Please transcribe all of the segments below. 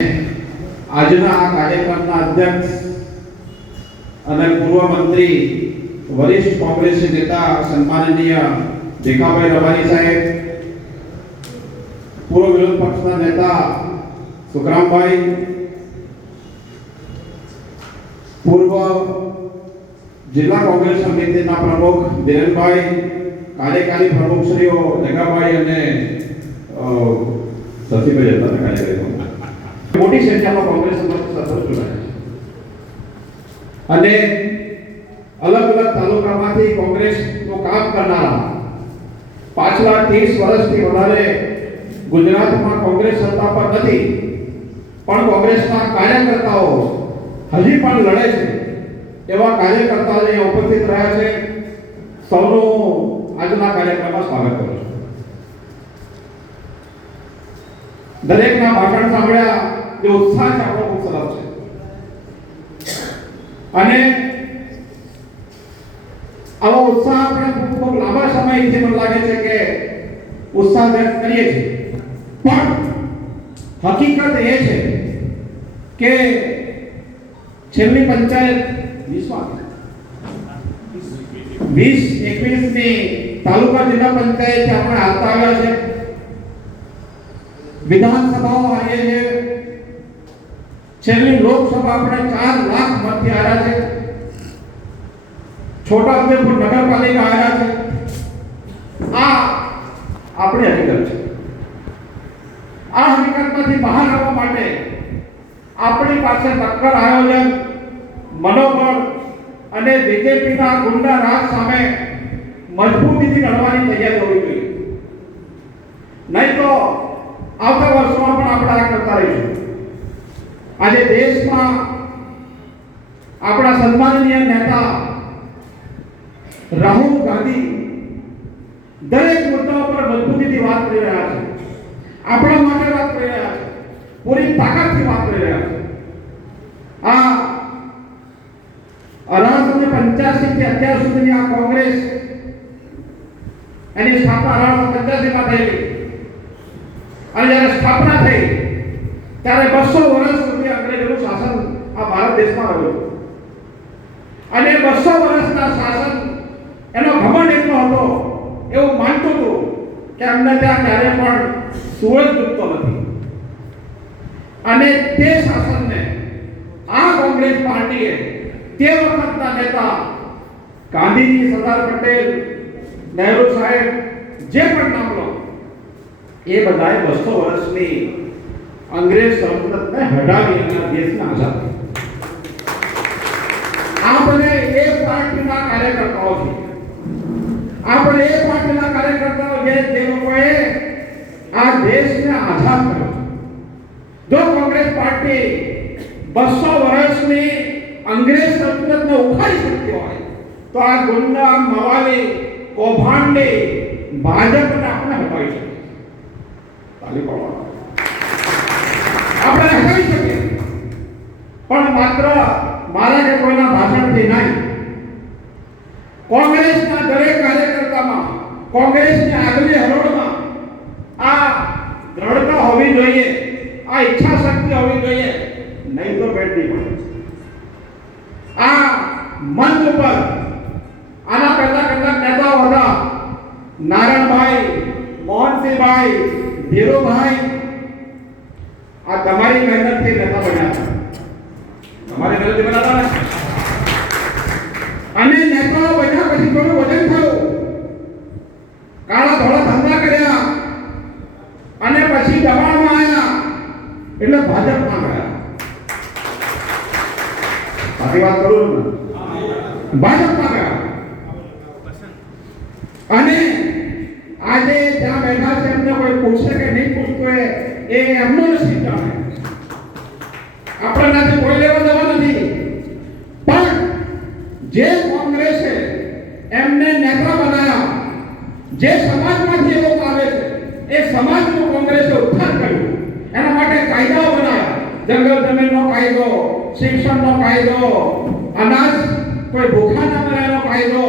આજના આ કાર્યક્રમના અધ્યક્ષ અને પૂર્વ મંત્રી વરિષ્ઠ કોંગ્રેસ નેતા સન્માનનીય ભીખાભાઈ રબારી સાહેબ પૂર્વ વિરોધ પક્ષના નેતા સુખરામભાઈ પૂર્વ જિલ્લા કોંગ્રેસ સમિતિના પ્રમુખ ધીરેનભાઈ કાર્યકારી પ્રમુખશ્રીઓ જગાભાઈ અને અ, હતા કાર્યકારી. મોટી સંખ્યામાં કોંગ્રેસ સદસ્યો જોડાયા. અને અલગ અલગ તાલુકામાંથી કોંગ્રેસનું કામ કરનારા પાછલા 30 વર્ષથી વધારે ગુજરાતમાં કોંગ્રેસ સત્તા પર નથી, પણ કોંગ્રેસના કાર્યકર્તાઓ હજી પણ લડે છે. એવા કાર્યકર્તાઓ અહીંયા ઉપસ્થિત રહ્યા છે. સૌનું આજના કાર્યક્રમમાં સ્વાગત કરું છું. દરેકના ભાષણ સાંભળ્યા જે ઉત્સાહ આપણો ખૂબ સરસ છે. અને આવો ઉત્સાહ આપણે ખૂબ લાંબા સમયથી મને લાગે છે કે ઉત્સાહ વ્યક્ત કરીએ છીએ. પણ હકીકત એ છે કે છેલ્લી પંચાયત વીસમાં વીસ, એકવીસની તાલુકા જિલ્લા પંચાયત આપણે હાથ આવ્યા છે. વિધાનસભાઓ હારીએ છે છેલ્લી લોકસભા આપણે ચાર લાખ મતથી હાર્યા છે. છોટા ઉદેપુર નગરપાલિકા હાર્યા છે. આ આપણી હકીકત છે. આ હકીકતમાંથી બહાર આવવા માટે આપણી પાસે ટક્કર આયોજન, મનોબળ અને બીજેપીના ગુંડા રાજ સામે મજબૂતીથી લડવાની તૈયારી હોવી જોઈએ. નહીં તો આવતા વર્ષોમાં પણ આપણે આ કરતા રહીશું. આજે દેશમાં આપણા સન્માનનીય નેતા રાહુલ ગાંધી દરેક મુદ્દાઓ પર મજબૂતીથી વાત કરી રહ્યા છે. આપણા માટે વાત કરી રહ્યા છે. પૂરી તાકાતથી વાત કરી રહ્યા છે. આ અઢારસો ને પંચ્યાસી થી અત્યાર સુધીની આ કોંગ્રેસ એની સ્થાપના અઢારસો પંચ્યાસી માં થયેલી. અને જ્યારે સ્થાપના થઈ, ત્યારે બસો વર્ષ સુધી શાસન આ ભારત દેશમાં રહ્યું. અને બસો વર્ષના શાસન એનો ઘમંડ એટલો હતો, એવું માનતું હતું કે અમને ત્યાં ક્યારે પણ સૂરજ ડૂબતો નથી. અને તે શાસનને આ કોંગ્રેસ પાર્ટીએ તે વખતના નેતા ગાંધીજી સરદાર પટેલ, નહેરુ સાહેબ, જે પણ નામ લો, એ બધાએ બસો વર્ષની અંગ્રેજ સલ્તનતને હટાવી અને દેશના આઝાદ. આપણે એ પાર્ટીના કાર્યકર્તાઓ છે આપણે એ પાર્ટીના કાર્યકર્તાઓ છે જે લોકોએ આ દેશને આઝાદ કર્યો. જો કોંગ્રેસ પાર્ટી બસો વર્ષની અંગ્રેજ સલ્તનતને ઉખાડી શકતી હોય, તો આ ગુંડા, મવાલી, કૌભાંડી ભાજપને આપણે હટાવી શકીએ. તાલી પાડવાનો આપણે હટાવી શકીએ પણ માત્ર મારા કે કોઈના ભાષણથી નહીં. કોંગ્રેસના દરેક કાર્યકર્તામાં, કોંગ્રેસની આગલી હરોળમાં આ દ્રઢતા હોવી જોઈએ, આ ઈચ્છા શક્તિ હોવી જોઈએ, નહીં તો પડે આ મંચ ઉપર આના પહેલા કેટલાક નેતાઓ હતા. નારાયણભાઈ મોહનસિંહભાઈ, ધીરુભાઈ. આ તમારી મહેનતથી નેતા બન્યા. હતા ગલતી બનાવતા અને નેતાઓ બન્યા પછી થોડું વજન થયું? કાળા ધોળા ધંધા કર્યા. અને પછી દબાણમાં આવ્યા એટલે ભાજપમાં ગયા. સાચી વાત કરું ભાજપમાં ગયા. અને આજે જ્યાં બેઠા છે, એમને કોઈ પૂછશે કે નહીં પૂછતો એ એમનો નસીબ જાણે આપણાથી કોઈ લેવા દેવા નથી પણ જે કોંગ્રેસે એમને નેતા બનાયા, જે સમાજમાંથી એ લોકો આવે છે, એ સમાજનું કોંગ્રેસે ઉત્થાન કર્યું. એના માટે કાયદાઓ બનાવ્યા જંગલ જમીનનો કાયદો શિક્ષણનો કાયદો, અનાજ, કોઈ ભૂખા ના મરે કાયદો,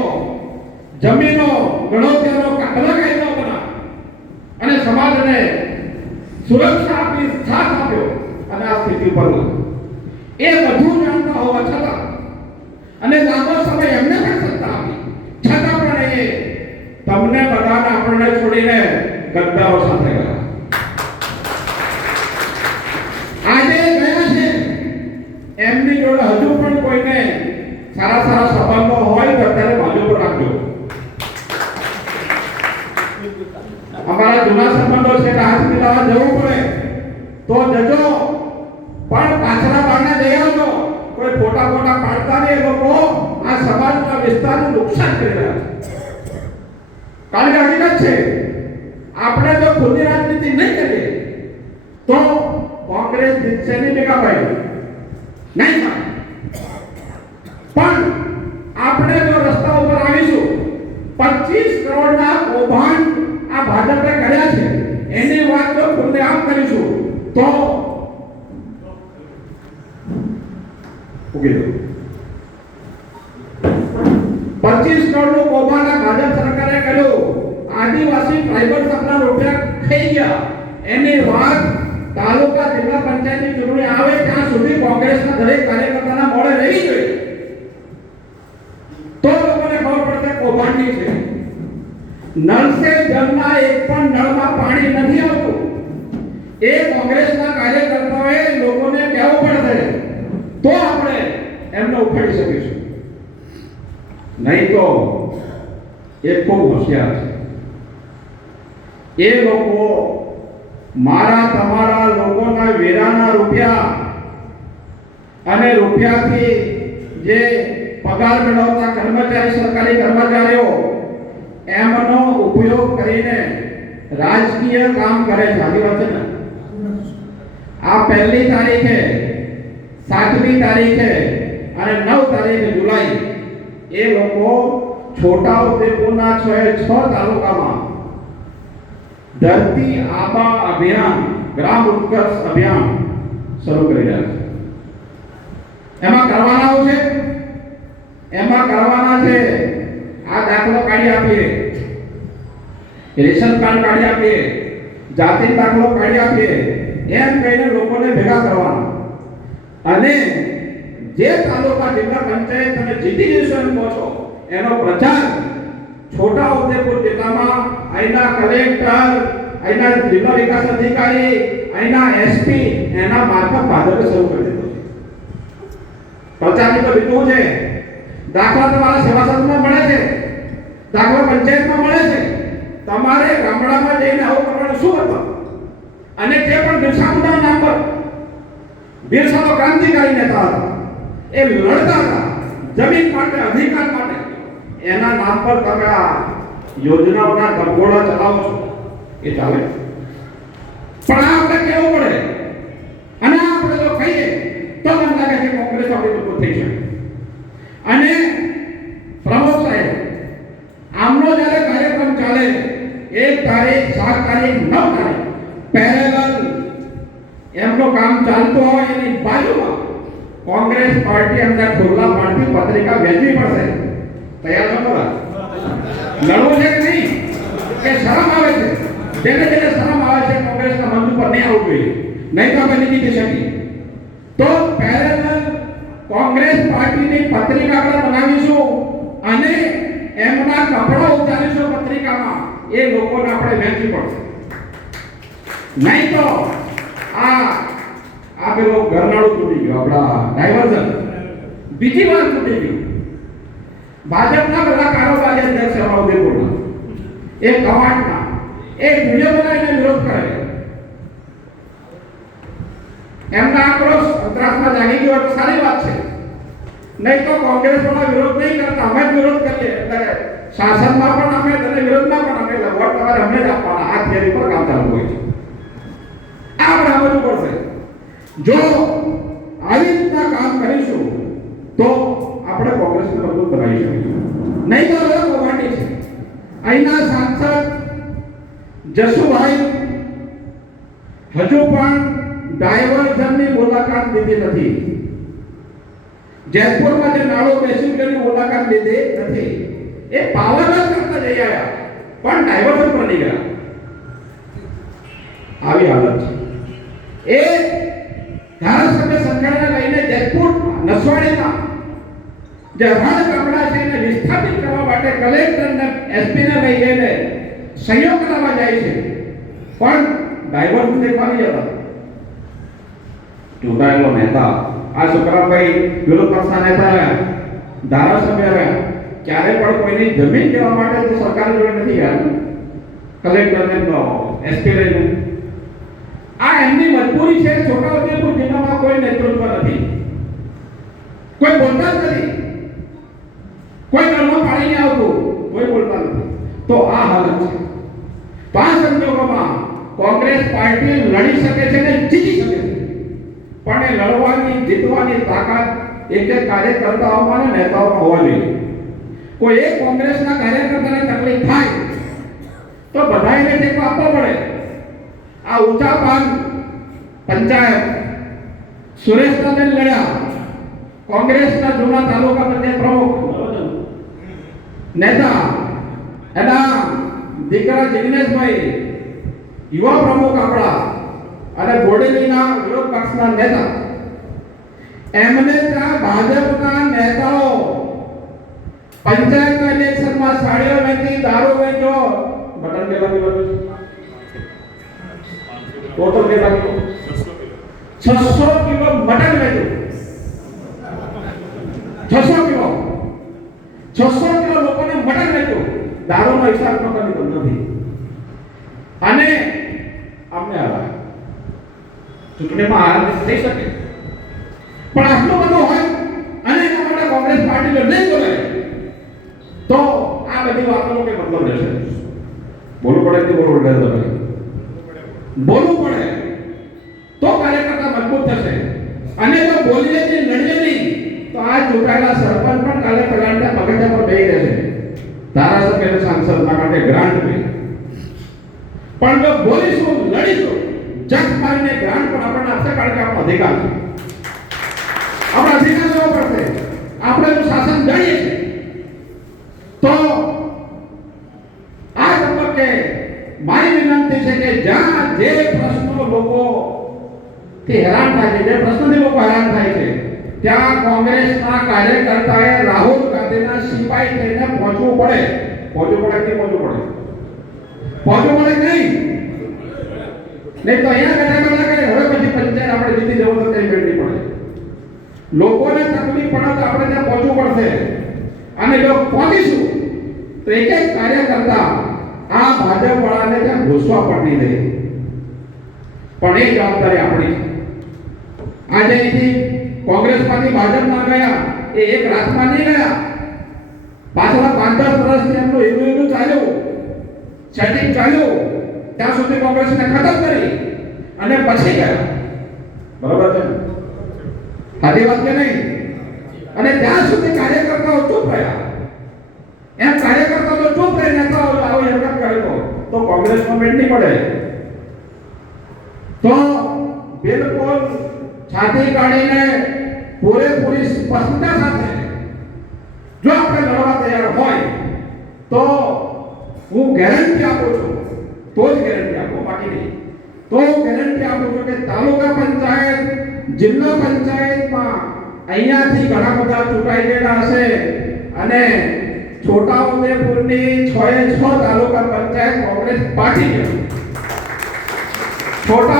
જમીનો ગણોત્તરનો બધા કાયદાઓ બનાવ્યા અને સમાજને સુરક્ષા આપી, સાથ આપ્યો. અને આ સ્થિતિ પર એ બધું જાણતા હોવા છતાં અને લાંબો સમય એમને પણ સત્તા આપી. છતાં પણ એ તમને બધાને આપણને છોડીને ગદ્દારો સાથે ગયા. આજે ગયા છે. એમની જોડે હજુ પણ કોઈને સારા સારા સંબંધો હોય તો અત્યારે બાજુ પર રાખજો. અમારા જૂના સંબંધો છે કે હાથ જવું પડે, તો જજો પણ પાછલા બારણે જઈ આવજો કોઈ ફોટા ફોટા પાડતા નહીં એ લોકો આ સમાજના વિસ્તારનું નુકસાન કરી રહ્યા છે. કારણ કે હકીકત છે, આપણે જો ખુલ્લી રાજનીતિ નહીં કરીએ, તો કોંગ્રેસ જીતશે નહીં મેઘાભાઈ. નહીં પણ આપણે જો રસ્તા ઉપર આવીશું 25 કરોડના કૌભાંડ આ ભાજપે કર્યા છે, એની વાત જો ખુલ્લેઆમ કરીશું, તો ઉગી કરોડનું કૌભાંડ ભાજપ સરકારે કર્યું. આદિવાસી ફાઈબર સપના રૂપિયા ખાઈ ગયા. એની વાત તાલુકા જિલ્લા પંચાયતની ચૂંટણી આવે ત્યાં સુધી કોંગ્રેસના દરેક કાર્યકર્તાના મોડે રહી જોઈએ તો લોકોને ખબર પડશે કૌભાંડી છે. નળ સે જલના એક પણ નળમાં પાણી નથી આવતું. એ કોંગ્રેસના કાર્યકર્તાઓએ લોકોને કહેવું પડશે. તો આપણે એમને ઉખાડી શકીશું. નહીં તો એ ખૂબ હોશિયાર છે. એ લોકો મારા તમારા લોકોના વેરાના રૂપિયા અને રૂપિયાથી જે પગાર મેળવતા કર્મચારી સરકારી કર્મચારીઓ, એમનો ઉપયોગ કરીને રાજકીય કામ કરે છે. આની વાત છે ને? આ પહેલી તારીખે, સાતમી તારીખે અને નવ તારીખે જુલાઈ એ લોકો છોટા ઉદેપુરના છ છ તાલુકામાં ધરતી આબા અભિયાન, ગ્રામ ઉત્કર્ષ અભિયાન શરૂ કરી રહ્યા છે. એમાં કરવાના છે? એમાં કરવાના છે, આ દાખલો કાઢી આપીએ. રેશન કાર્ડ કાઢી આપીએ. જાતિ દાખલો કાઢી આપીએ. એમ કહીને લોકોને ભેગા કરવાના. અને જે તાલુકા જિલ્લા પંચાયત તમે જીતી જશો છો એનો પ્રચાર છોટા ઉદેપુર જિલ્લામાં અહીંના કલેક્ટર અહીંના જિલ્લા વિકાસ અધિકારી અહીંના એસપી, એના મારફત ભાજપે શરૂ કરી દીધો. પ્રચારની તો બીજું છે. દાખલા તમારા સેવા સદનમાં મળે છે. દાખલા પંચાયતમાં મળે છે. તમારે ગામડામાં જઈને આવું કરવાનું શું હતું? અને તે પણ બિરસા મુંડા નામ પર બિરસા તો ક્રાંતિકારી નેતા હતા. એ લડતા હતા. જમીન માટે, અધિકાર માટે. એના નામ પર તમે આ યોજનાઓના ગરગોળા ચલાવો છો. એ ચાલે. પણ આ આપણે કેવું પડે? અને આપણે જો કહીએ, તો મને લાગે છે કોંગ્રેસ આપણી મજબૂત થઈ શકે. અને પ્રમોદ સાહેબ, આમનો જ્યારે કાર્યક્રમ ચાલે એક તારીખ, સાત તારીખ, નવ તારીખ પેરેલલ એમનું કામ ચાલતું હોય એની બાજુમાં કોંગ્રેસ પાર્ટી અંદર ખુલ્લા પાડતી પત્રિકા વેચવી પડશે. તૈયાર છો બધા લડવું છે કે નહીં? કે શરમ આવે છે. જેને જેને શરમ આવે છે, કોંગ્રેસના મંચ ઉપર નહીં આવવું જોઈએ. નહીં તો આપણે જીતી શકીએ તો પેરેલલ કોંગ્રેસ પાર્ટીની પત્રિકા આપણે બનાવીશું અને એમના કપડા ઉતારીશું પત્રિકામાં. એ લોકોને આપણે વેચવી પડશે. નહીં તો આ આ પેલો ગરનાળો તૂટી ગયો, આપણા ડાયવર્ઝન. બીજી વાર તૂટી ગયું. ભાજપના બધા કારોબારી અધ્યક્ષ એવા ઉદયપુરના એ કવાટના એ વીડિયો બનાવીને વિરોધ કરે એમના આક્રોશ અંતરાત્મા જાગી ગયો સારી વાત છે. નહીં તો કોંગ્રેસ વાળા વિરોધ નહીં કરતા, અમે જ વિરોધ કરીએ. એટલે શાસનમાં પણ અમે અને વિરોધમાં પણ અમે વોટ તમારે અમને જ આપવાના. આ થિયરી પર કામ ચાલુ હોય છે. આ આપણે સમજવું પડશે જો આવી રીતના કામ કરીશું, તો આપણે કોંગ્રેસને મજબૂત બનાવી શકીશું. નહીં તો હવે કૌભાંડી છે. અહીંના સાંસદ જસુભાઈ હજુ પણ ડાયવર્ઝનની મુલાકાત લીધી નથી. જયપુરમાં જે નાળો બેસી ગયેલી મુલાકાત લીધી નથી. એ પાવાગઢ કરતા જઈ આવ્યા, પણ ડાયવર્ઝન બની ગયા. આવી હાલત છે. એ ધારાસભ્ય સરકારને લઈને જેતપુર નસવાડીમાં, જે રણ કપડા છે એને વિસ્થાપિત કરવા માટે કલેક્ટરને એસપીને લઈ જઈને સહયોગ કરાવવા જાય છે. પણ સુધી નહીં જતા ચૂંટાયેલો નેતા, આ છોકરાભાઈ વિરોધપક્ષના નેતા રહ્યા ધારાસભ્ય રહ્યા. ક્યારે પણ કોઈની જમીન લેવા માટે તો સરકાર જોડે નથી ગયા. કલેક્ટરને એસપી લઈને. આ એમની મજબૂરી છે છોટાઉદેપુર જિલ્લામાં કોઈ નેતૃત્વ નથી. કોઈ બોલતા જ નથી. કોઈ ઘરમાં પાણી આવતું. કોઈ બોલતા નથી. તો આ હાલત છે. પાંચ સંજોગોમાં કોંગ્રેસ પાર્ટી લડી શકે છે ને જીતી શકે છે? પણ એ લડવાની, જીતવાની તાકાત એક એક કાર્યકર્તાઓમાં અને નેતાઓમાં હોવા જોઈએ. કોઈ એક કોંગ્રેસના કાર્યકર્તાને તકલીફ થાય, તો બધાને ટેકો આપવો પડે. આ ઊંચા પાન પંચાયત નંદન લડ્યા. કોંગ્રેસના જૂના તાલુકા પંચાયત પ્રમુખ. નેતા એના દીકરા જિગ્નેશભાઈ, યુવા પ્રમુખ આપણા અને બોડેલીના વિરોધ પક્ષના નેતા. એમને ત્યાં ભાજપના નેતાઓ પંચાયતના ઇલેક્શનમાં સાડીઓ વેચી દારૂ વેચો બટન કિલો ટોટલ કેટલા કિલો 600 કિલો મટન વેચ્યું છસો કિલો. છસો કિલો લોકોને મટન વેચ્યું દારૂનો હિસાબ ન કરી દો, નથી. અને અમને આવા. ચૂંટણીમાં હાર થઈ શકે. પણ આટલું બધું હોય, અને એના માટે કોંગ્રેસ પાર્ટીને નહીં બોલાય, તો આ બધી વાતોનો કઈ મતલબ રહેશે. બોલવું પડે કે બોલવું પડે તમે? બોલવું પડે. તો કાર્યકર્તા મજબૂત થશે. અને જો બોલીએ નહીં લડીએ નહીં, તો આ ચૂંટાયેલા સરપંચ પણ કાલે પલાંટા પગથિયા પર બેસી રહેશે. ધારાસભ્ય સાંસદના માટે ગ્રાન્ટ નહીં પણ જો બોલીશું, લડીશું, જગ મારીને ગ્રાન્ટ પણ આપણને આપશે કારણ કે આપણો અધિકાર છે. આપણો અધિકાર લેવો પડશે આપણે શાસન જાણીએ છીએ. તો આ તબક્કે મારી વિનંતી છે કે જ્યાં જે પ્રશ્નો લોકો થી હેરાન થાય છે જે પ્રશ્નોથી લોકો હેરાન થાય છે, ત્યાં કોંગ્રેસના કાર્યકર્તાએ રાહુલ ગાંધીના સિપાઈ થઈને પહોંચવું પડે. પહોંચવું પડે કે પહોંચવું પડે? પહોંચવું પડે નહીં? નહીં તો અહીંયા બેઠા બેઠા કરે, હવે પછી પંચાયત આપણે જીતી જવું તો કઈ બેઠવી પડે. લોકોને તકલીફ પડે તો આપણે ત્યાં પહોંચવું પડશે. અને જો પહોંચીશું, તો એક એક કાર્યકર્તા આ ભાજપ વાળાને ત્યાં ઘૂસવા પણ નહીં દે પણ એ જવાબદારી આપણી આજે અહીંથી કોંગ્રેસમાંથી ભાજપમાં ગયા, એ એક રાતમાં નહીં ગયા પાછલા પાંચ દસ વર્ષથી એમનું એવું એવું ચાલ્યું સેટિંગ ચાલ્યું, ત્યાં સુધી કોંગ્રેસને ખતમ કરી અને પછી ગયા. બરોબર છે સાચી વાત કે નહીં? અને ત્યાં સુધી કાર્યકર્તાઓ ચૂપ રહ્યા. એમ કાર્યકર્તાઓ ચૂપ રહી નેતાઓ જો આવો હરકત કરે તો કોંગ્રેસમાં બેન નહીં પડે. તો બિલકુલ છાતી કાઢીને પૂરેપૂરી સ્પષ્ટતા સાથે જો આપણે લડવા તૈયાર હોય, તો હું ગેરંટી આપું છું, તો જ ગેરંટી આપો, બાકી નહીં. તો ગેરંટી આપું છું કે તાલુકા પંચાયત, જિલ્લા પંચાયતમાં અહીંયાથી ઘણા બધા ચૂંટાઈ ગયેલા હશે અને છોટાઉદેપુરની છ એ છ તાલુકા પંચાયત કોંગ્રેસ પાર્ટી છોટા